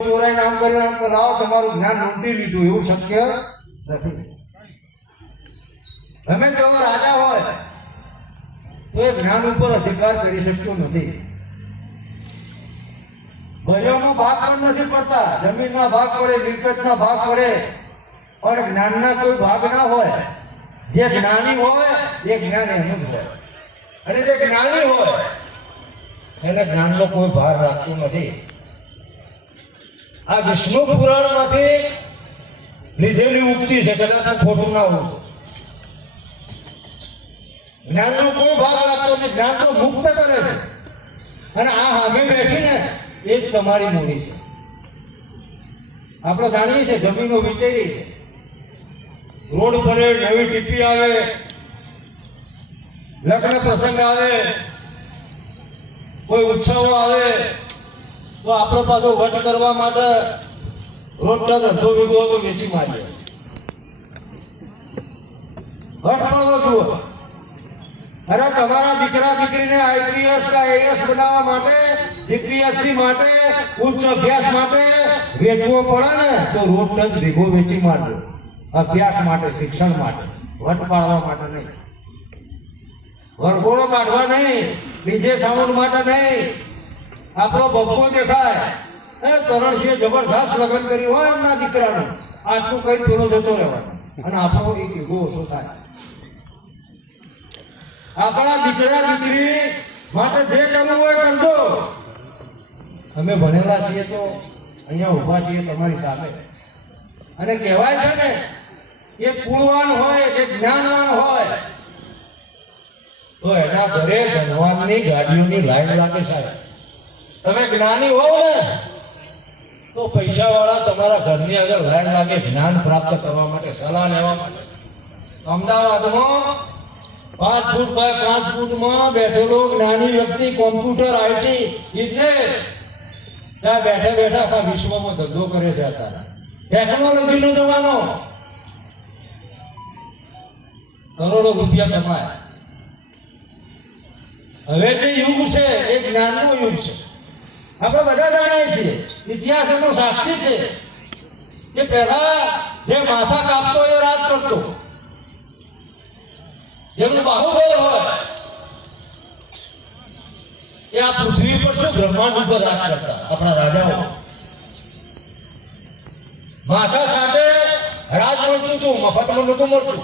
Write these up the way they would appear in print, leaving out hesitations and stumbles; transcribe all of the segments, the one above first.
ચોરાઈ નામ કરી નામ પર લાવો તમારું જ્ઞાન લૂંટી લીધું એવું શક્ય નથી. તમે તેવો રાજા હોય તો એ જ્ઞાન ઉપર અધિકાર કરી શકતો નથી. ભયોનો ભાગ પણ નથી પડતા, જમીનના ભાગ પડે, મિલકતના ભાગ પડે, પણ જ્ઞાનના કોઈ ભાગ ના હોય. જે જ્ઞાની હોય એ જ્ઞાન એનું જ હોય, અને જે જ્ઞાની હોય એને જ્ઞાનનો કોઈ ભાર રાખતું નથી. આ વિષ્ણુ પુરાણમાંથી લીધેલી ઉક્તિ છે, કદાચ ખોટું ના હોય. જ્ઞાનનો કોઈ ભાગ રાખતો નથી, જ્ઞાન તો મુક્ત કરે છે. અને આ સામે બેઠીને એ જ તમારી મૂડી છે. આપણે જાણીએ છીએ, જમીનો વિચારી છે, રોડ પર નવી ટીપી આવે, લગ્ન પ્રસંગ આવે, કોઈ ઉત્સવો આવે તો આપણો પાછો વટ કરવા માટે રોટના ધંધો વીઘો તો વેચી મારીએ. વટ મળવો જુઓ. અરે તમારા દીકરા દીકરીને આઈપીએસ કે આઈએએસ બનાવવા માટે, જીપીએસસી માટે, ઉચ્ચ અભ્યાસ માટે વેચવો પડે ને તો રોટના જ વીઘો વેચી મારજો. અભ્યાસ માટે, શિક્ષણ માટે, વટ પાડવા માટે નહીં, વરઘોડો કાઢવા નહીં, ડીજે સાઉન્ડ માટે નહીં. આપણો બપ્પો દેખાય એ તરણસિંહે જબરદસ્ત લગ્ન કર્યું હોય એમના દીકરાનું, આટલું કઈ પેલો જતો રહેવાનો અને આપણો એક ઈગો ઓછો થાય. આપણા દીકરા દીકરી માટે જે કરવું હોય કરજો. અમે ભણેલા છીએ તો અહીંયા ઊભા છીએ તમારી સામે, અને કહેવાય છે ને એ ગુણવાન હોય, એ જ્ઞાનવાન હોય તો એના ઘરે ધનવાનની ગાડીઓની લાઈન લાગે સાહેબ. તમે જ્ઞાની હોવ ને તો પૈસા વાળા તમારા ઘરની આગળ લાઈન લાગે જ્ઞાન પ્રાપ્ત કરવા માટે, સલાહ લેવા માટે. અમદાવાદમાં 5 ફૂટ બાય 5 ફૂટમાં બેઠેલો જ્ઞાની વ્યક્તિ, કોમ્પ્યુટર આઈટી બિઝનેસ, ત્યાં બેઠા બેઠા આખા વિશ્વમાં ધંધો કરે છે. અત્યારે ટેકનોલોજીનો જમાનો, કરોડો રૂપિયા કમાય. હવે જે યુગ છે એ જ્ઞાનનો યુગ છે. આપણે બધા જાણીએ છીએ, ઇતિહાસ એનો સાક્ષી છે કે પહેલા જે માથા કાપતો એ રાજ કરતો, જેનું બાહુબળ હોય એ આ પૃથ્વી પર શું બ્રહ્માંડ ઉપર રાજ કરતા આપણા રાજાઓ. માથા સાથે રાજ મળતું હતું, મફતમાં નહોતું મળતું.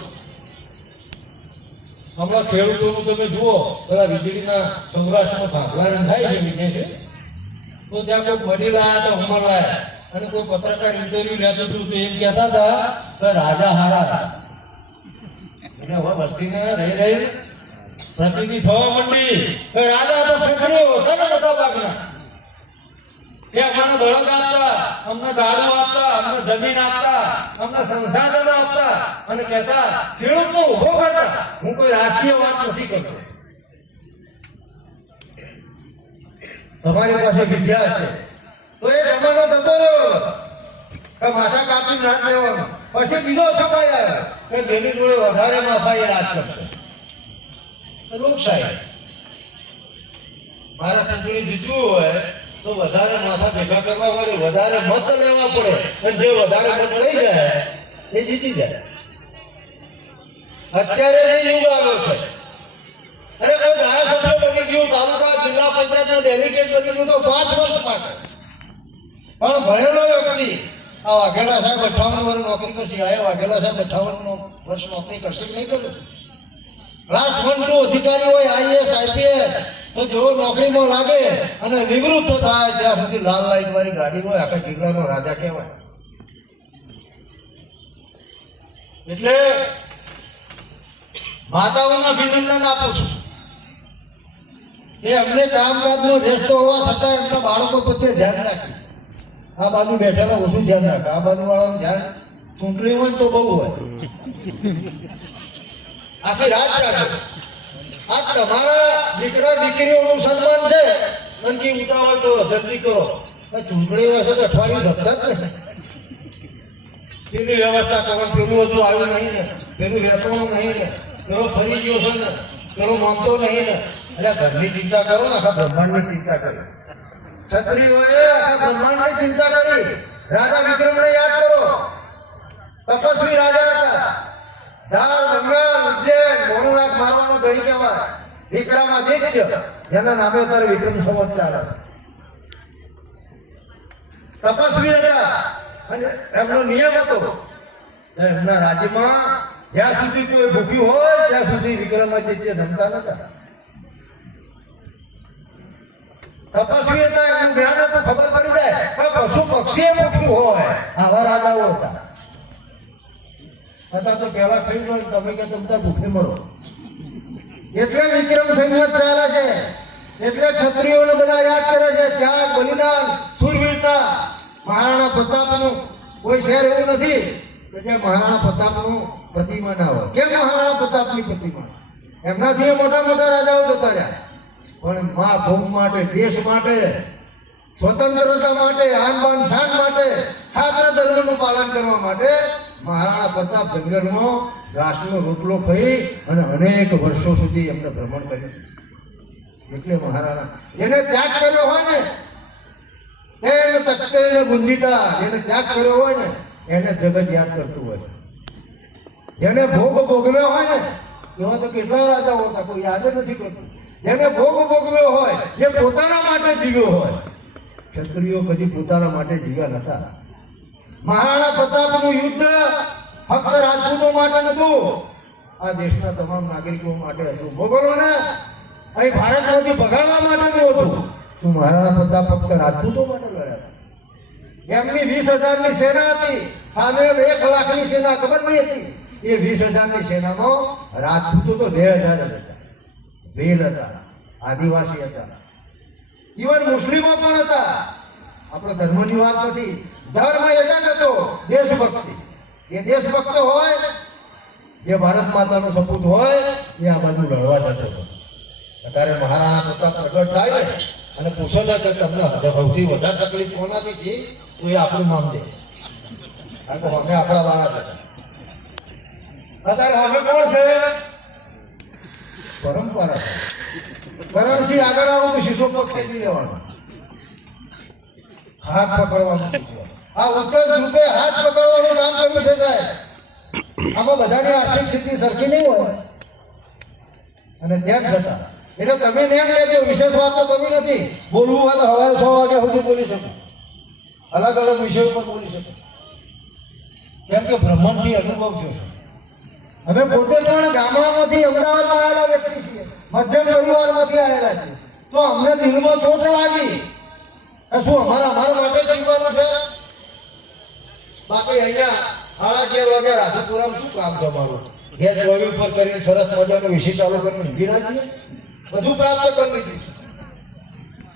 હમણાં ખેડૂતોનું તમે જુઓ, પેલા વીજળીના સૌરાષ્ટ્રમાં ભાગલારણ થાય છે, વિજય છે, તો ત્યાં કોઈ બની રહ્યા હતા, હુમર લાયા, અને કોઈ પત્રકાર ઇન્ટરવ્યુ લેતો હતું તો એમ કહેતા હતા કે રાજા હારા હતા. એટલે હવે વસ્તીને રહી રહી પ્રતિનિધિ થવા માંડી કે રાજા તો ક્ષત્રિયો હતા ને મોટા ભાગના, કે અમને બળદ આપતા, અમને ગાડું આપતા, અમને જમીન આપતા, અમને સંસાધનો આપતા, અને કહેતા ખેડૂતનો ઉભો કરતા. હું કોઈ રાજકીય વાત નથી કરતો, તમારી પાસે વિદ્યા છે તો એ જમાનો થતો રહ્યો કે માથા કાપી રાજ લેવાનો. પછી બીજો સમય આવ્યો કે જેની જોડે વધારે માથા એ રાજ કરશે, લોકશાહી. મારા ચૂંટણી જીતવું હોય તો વધારે માથા ભેગા કરવા પડે, વધારે મત લેવા પડે, અને જે વધારે મત લઈ જાય એ જીતી જાય. અત્યારે એ યુગ આવ્યો છે. અરે કોઈ ધારાસભ્ય બની ગયું, તાલુકા જિલ્લા પંચાયતનો ડેલિગેટ બની ગયું તો 5 વર્ષ માટે. પણ ભણેલો વ્યક્તિ, આ વાઘેલા સાહેબ 58 વર્ષ નોકરી કરશે, આ વાઘેલા સાહેબ 58 વર્ષ નોકરી કરશે કે નહીં કરે? ક્લાસ 1 2 અધિકારી હોય, આઈએએસ આઈપીએસ, તો જેવો નોકરીમાં લાગે અને નિવૃત્ત થાય ત્યાં સુધી લાલ લાઈટ વાળી ગાડી હોય, આખા જિલ્લાનો રાજા કહેવાય. એટલે માતાઓને અભિનંદન આપું છું. એ અમને કામકાજનો વ્યસ્ત હોવા છતાં એમના બાળકો પ્રત્યે ધ્યાન રાખ્યું. આ બાજુ બેઠેલા ઓછું ધ્યાન રાખે, આ બાજુ વાળાનું ધ્યાન ચૂંટણી હોય તો બહુ હોય. આખી રાત ચાલે. આ તમારા દીકરા દીકરીઓનું સન્માન છે, નનકી ઉતાવળ કરો, જલ્દી કરો. ચૂંટણી હશે તો અઠવાડિયું જપતા જ ને. પેલી વ્યવસ્થા કરવા, પેલું હજુ આવ્યું નહીં ને, પેલું વેચવાનું નહીં ને, પેલો ફરી ગયો છે ને, પેલો માનતો નહીં ને. એટલે ઘરની ચિંતા કરો ને, આખા બ્રહ્માંડની ચિંતા કરો. ક્ષત્રિયોએ આખા બ્રહ્માંડની ચિંતા કરી. રાજા વિક્રમને યાદ કરો. તપસ્વી રાજા હતા. ધાર, બંગાળ, ઉજ્જૈન, મોણુલાખ મારવાનો ધણી કહેવાય. વિક્રમાદિત્ય, જેના નામે અત્યારે વિક્રમ સંવત ચાલે. તપસ્વી હતા અને એમનો નિયમ હતો એમના રાજ્યમાં જ્યાં સુધી કોઈ ભૂખ્યું હોય ત્યાં સુધી વિક્રમાદિત્ય જમતા નતા. તપસ્વી હતા, એમનું જ્ઞાન હતું, ખબર પડી જાય પણ પશુ પક્ષી ભૂખ્યું હોય આવા રાજાઓ હતા. હતા તો પહેલા કહ્યું હોય તમે કે તમને ભૂખી મળો. એટલે વિક્રમ સંવત ચાલે છે. એટલે ક્ષત્રિયોને બધા યાદ કરે છે. ત્યાગ, બલિદાન, શૂરવીરતા. મહારાણા પ્રતાપનું કોઈ શહેર એવું નથી કે જે મહારાણા પ્રતાપનું પ્રતિમા ના હોય. કેમ મહારાણા પ્રતાપની પ્રતિમા? એમનાથી મોટા મોટા રાજાઓ જતા રહ્યા પણ મા ભૂમ માટે, દેશ માટે, સ્વતંત્રતા માટે, આન બાન શાન માટે, ખાતરા ધર્મનું પાલન કરવા માટે મહારાણા પ્રતાપ જંગલમાં ઘાસનો રોટલો ખાઈ અને અનેક વર્ષો સુધી એમને ભ્રમણ કર્યું. એટલે મહારાણા જેને ત્યાગ કર્યો હોય ને એને તખતે ગુંજીતા, જેને ત્યાગ કર્યો હોય ને એને જગત યાદ કરતું હોય. જેને ભોગ ભોગવ્યો હોય ને એવા તો કેટલા રાજાઓ હતા કોઈ યાદ જ નથી કરતું. જેને ભોગ ભોગવ્યો હોય, જે પોતાના માટે જીવ્યો હોય. ક્ષત્રિયો કદી પોતાના માટે જીવ્યા નતા. મહારાણા પ્રતાપનું યુદ્ધ ફક્ત રાજપૂતો માટે નતું, આ દેશના તમામ નાગરિકો માટે હતું. મોગલોને અહીં ભારતમાંથી ભગાડવા માટે હતું. શું મહારાણા પ્રતાપ ફક્ત રાજપૂતો માટે લડ્યા? એમની 20,000ની સેના હતી, સામે 1 લાખની સેના ખબર નહીં હતી. એ 20,000ની સેનામાં રાજપૂતો તો 2,000 જ હતા. ભેલ હતા, આદિવાસી હતા, ઇવન મુસ્લિમો પણ હતા. આપણો ધર્મની વાત નથી. ધર્મ એક જ હતો, દેશભક્તિ. એ દેશભક્ત હોય, જે ભારત માતાનો સપૂત હોય એ આ બાજુ લડવા જતો હતો. અત્યારે મહારાણા પ્રતાપ પ્રગટ થાય ને અને પૂછો કે તમને સૌથી વધારે તકલીફ કોનાથી છે તો એ આપણું નામ દે. કારણ કે અમે આપણા વાળા હતા. અત્યારે હવે કોણ છે? પરંપરા છે. કરણસિંહ આગળ આવો તો સીધો પગ ખેંચી લેવાનો, હાથ પકડવાનું શીખવાનું. આ ઉત્કર્ષ રૂપે હાથ પકડવાનું કામ કર્યું છે સાહેબ. આમાં બધાની આર્થિક સ્થિતિ સરખી નહીં હોય અને તેમ છતાં એટલે તમે નેમ લેજો. વિશેષ વાત તો કમી નથી. બોલવું હોય તો સવારે 6 વાગ્યા સુધી બોલી શકો, અલગ અલગ વિષયો પર બોલી શકો. કેમ કે ભ્રમણથી અનુભવ થયો છે. અમે પોતે પણ ગામડામાંથી અમદાવાદમાં આવેલા વ્યક્તિ છીએ, મધ્યમ પરિવારમાંથી આવેલા છીએ. તો અમને દિલમાં ચોટ લાગી. શું અમારા માટે જીવવાનું છે? બાકી અહીંયા 11:30 વાગે રાધનપુરામાં શું કામ છે અમારું? ગેસ ચોવી ઉપર કરીને સરસ મજાનો વિષય ચાલુ કરીને ઊંઘી ના જઈએ? બધું પ્રાપ્ત કરી લીધું.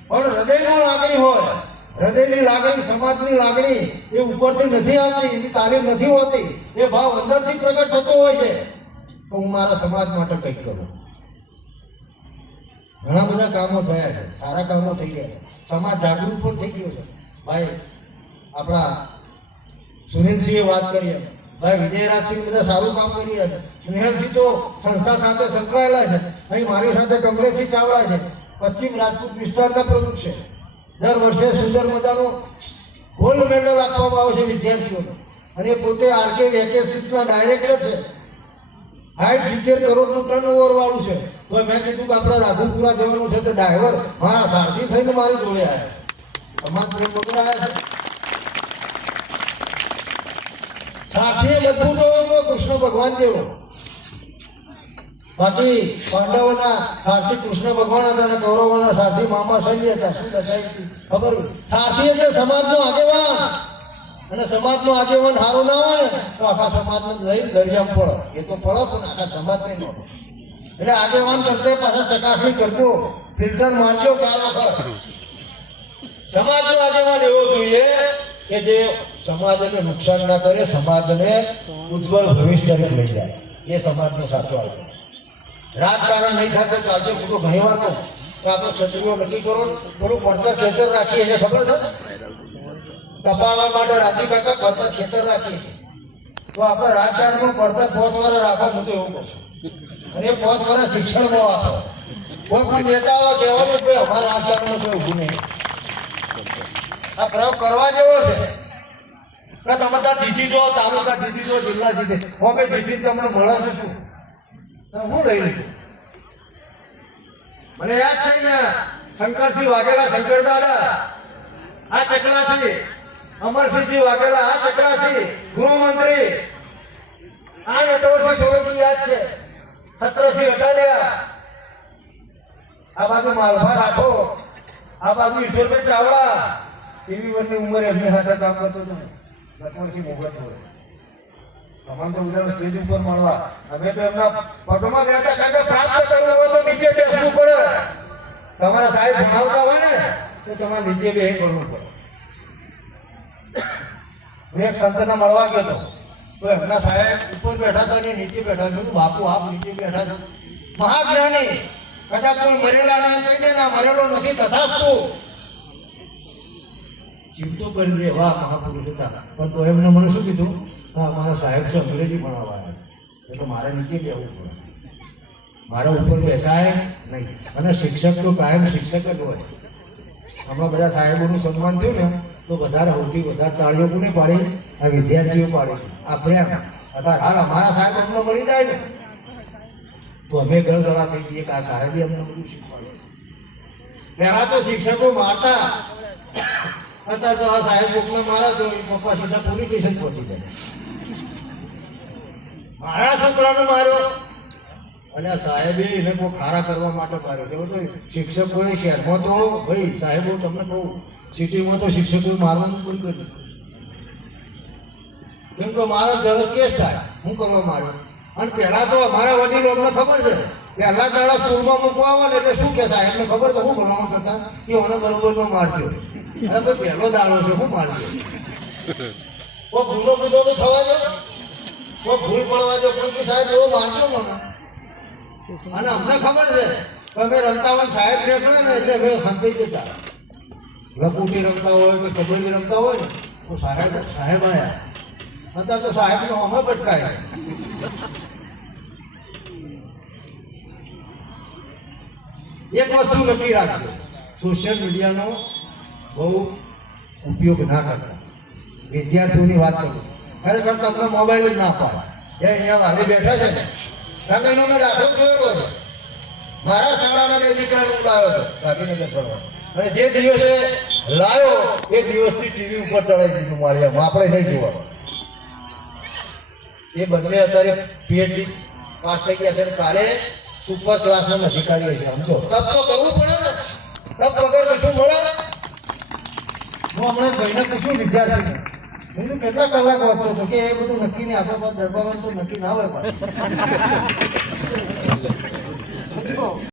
પણ હૃદયમાં લાગણી હોય, હૃદયની લાગણી, સમાજની લાગણી એ ઉપરથી નથી આવતી, એની તાલીમ નથી હોતી. એ ભાવ અંદરથી પ્રગટ થતો હોય છે તો હું મારા સમાજ માટે કંઈક કરું. ઘણા બધા કામો થયા છે, સારા કામો થઈ ગયા છે. સમાજ જાગૃત પણ થઈ ગયો છે. ભાઈ આપણા સુનિલસિંહે વાત કરી, ભાઈ વિજયરાજસિંહ બધા સારું કામ કરી રહ્યા છે. સ્નેહલસિંહ તો સંસ્થા સાથે સંકળાયેલા છે. અહીં મારી સાથે કમલેશસિંહ ચાવડા છે, પશ્ચિમ રાજપૂત વિસ્તારના પ્રમુખ છે. દર વર્ષે સુંદર મજાનો ગોલ્ડ મેડલ આપવામાં આવે છે વિદ્યાર્થીઓને. અને પોતે આરકે વેકેશન્સના ડાયરેક્ટર છે. 70 કરોડનું ટર્નઓવર વાળું છે. તો મેં કીધું કે આપણે રાધનપુરા જવાનું છે તો ડ્રાઈવર મારા સારથી થઈને મારી જોડે આવ્યા. સમાજ પ્રેમ બદલાયા છે. સારથી મજબૂત હોવો કૃષ્ણ ભગવાન જેવો. બાકી પાંડવોના સારથી કૃષ્ણ ભગવાન હતા અને કૌરવોના સારથી મામા સંજય હતા. શું દશાઈ હતી ખબર? સારથી એટલે સમાજનો આગેવાન. અને સમાજનો આગેવાન સારો ના હોય ને તો આખા સમાજને લઈ દરિયામાં પડો. એ તો પડો પણ આખા સમાજ નહીં મળો. એટલે આગેવાન કરતે પાછા ચકાસણી કરજો, ફિલ્ટર મારજો 4 વખત. સમાજનો આગેવાન એવો જોઈએ કે જે સમાજને નુકસાન ના કરે, સમાજને ઉજ્જવળ ભવિષ્ય તરફ લઈ જાય. એ સમાજનો સાચો આગેવાન. રાજકારણ નહીં થાય તો ચાલશે. હું તો ઘણી વાર કહું તો આપણે ક્ષત્રિયો નક્કી કરો, થોડું પડતર ખેતર રાખીએ એને ખબર છે કપાવા માટે રાજી કાકા પડતર ખેતર રાખીએ છીએ. તો આપણે રાજકારણનું પડતર 5 વર્ષ રાખવા, હું તો એવું કહું છું. અને એ 5 વર્ષ શિક્ષણમાં આપો. કોઈ પણ નેતાઓ કહેવાનું કે અમારા રાજકારણમાં કોઈ ઊભું નહીં. આ પ્રયોગ કરવા જેવો છે કે તમે ત્યાં જીતી જો તાલુકા જીતી જો જિલ્લા જીતે હવે જીતી તમને મળે છે શું તમે હું લઈ લીધું મને યાદ છે અહીંયા શંકરસિંહ વાઘેલા શંકર દાદા આ ચકલાસિંહ અમરસિંહજી વાઘેલા આ ચકલાસિંહ ગૃહમંત્રી આ નટવરસિંહ સોલંકી યાદ છે છત્રસિંહ અટાલિયા આ બાજુ માલભા રાખો આ બાજુ ઈશ્વરભાઈ ચાવડા એવી વનની ઉંમરે એમની સાથે કામ કરતો હતો નટવરસિંહ મોગત હોય તમામ તો ઉદાહરણ સ્ટેજ ઉપર મળવા અમે તો એમના પગમાં ગયા હતા કારણ કે પ્રાપ્ત કરવું હોય તો નીચે બેસવું પડે તમારા સાહેબ ભણાવતા હોય ને તો તમારે નીચે બે કરવું પડે હું એક સંતને મળવા ગયો હતો તો એમના સાહેબ ઉપર બેઠા હતા ને નીચે બેઠા છો બાપુ આપ નીચે બેઠા છો મહાજ્ઞાની કદાચ કોઈ મરેલા ના કહી દે ના મરેલો નથી તથાસ્તુ જીવતો કરી દે વાહ મહાપુરુષ હતા પણ તો એમને મને શું કીધું હા મારા સાહેબ છે અંગ્રેજી ભણાવવા એટલે મારે નીચે બેસવું પડે મારા ઉપર બેસાય નહીં અને શિક્ષક તો કાયમ શિક્ષક જ હોય હમણાં બધા સાહેબોનું સન્માન થયું ને તો વધારે સૌથી વધારે તાળીઓ કોને પાડી આ વિદ્યાર્થીઓ પાડે આ પ્રેમ અત્યારે હાલ અમારા સાહેબ અમને મળી જાય ને તો અમે ગળગળા થઈ જઈએ કે આ સાહેબે અમને બધું શીખવાડે પહેલા તો શિક્ષકો મારતા અત્યારે તો આ સાહેબ કોકને મારે તો પપ્પા સીધા પોલીસ સ્ટેશન પહોંચી જાય મારા છોકરાને માર્યો અને આ સાહેબે એને કોઈ ખારા કરવા માટે માર્યો એવો તો શિક્ષકોએ શહેરમાં તો ભાઈ સાહેબો તમને કહું સિટીમાં તો શિક્ષકોએ મારવાનું બંધ કર્યું કેમ કે મારા ઘરે કેસ થાય હું કરવા માર્યો અને પહેલા તો અમારા વડીલો અમને ખબર છે પહેલા દાડા સ્કૂલમાં મૂકવા આવે ને એટલે શું કે સાહેબને ખબર તો હું ભણવા કરતા કે મને બરોબરનો મારજો અરે ભાઈ પહેલો દાડો છે હું મારજો કોઈ ભૂલો કીધો તો થવા દો કોઈ ભૂલ પડવા દો પણ કે સાહેબ એવો મારજો મને અને અમને ખબર છે કે અમે રમતા હોય સાહેબ નીકળે ને એટલે અમે હંતાઈ જતા લકુટી રમતા હોય કે કબડ્ડી રમતા હોય ને તો સાહેબ આવ્યા અત્યારે તો સાહેબનો અમે ભટકાય એક વસ્તુ નક્કી રાખજો સોશિયલ મીડિયાનો બહુ ઉપયોગ ના કરતા વિદ્યાર્થીઓની વાત કરું ખરેખર તમને મોબાઈલ જ ના પાડે એ અહીંયા વાલી બેઠા છે ને કારણ કે એનો મેં દાખલો જોયેલો છે મારા શાળાના બે દીકરાને હું લાવ્યો હતો ગાંધીનગર ફરવા અને જે દિવસે લાવ્યો એ દિવસથી ટીવી ઉપર ચડાવી દીધું મારી આપણે નહીં જોવાનું એ બંને અત્યારે પીએચડી પાસ થઈ ગયા છે કાલે સુપર ક્લાસના અધિકારીઓ છે સમજો તપ તો કરવું પડે ને તપ વગર કશું મળે હું હમણાં જઈને પૂછ્યું વિદ્યાર્થીને હું કેટલા કલાક વાંચતો છું કે એ બધું નક્કી નહીં આપણા પાસે દરબારમાં તો નક્કી ના હોય પણ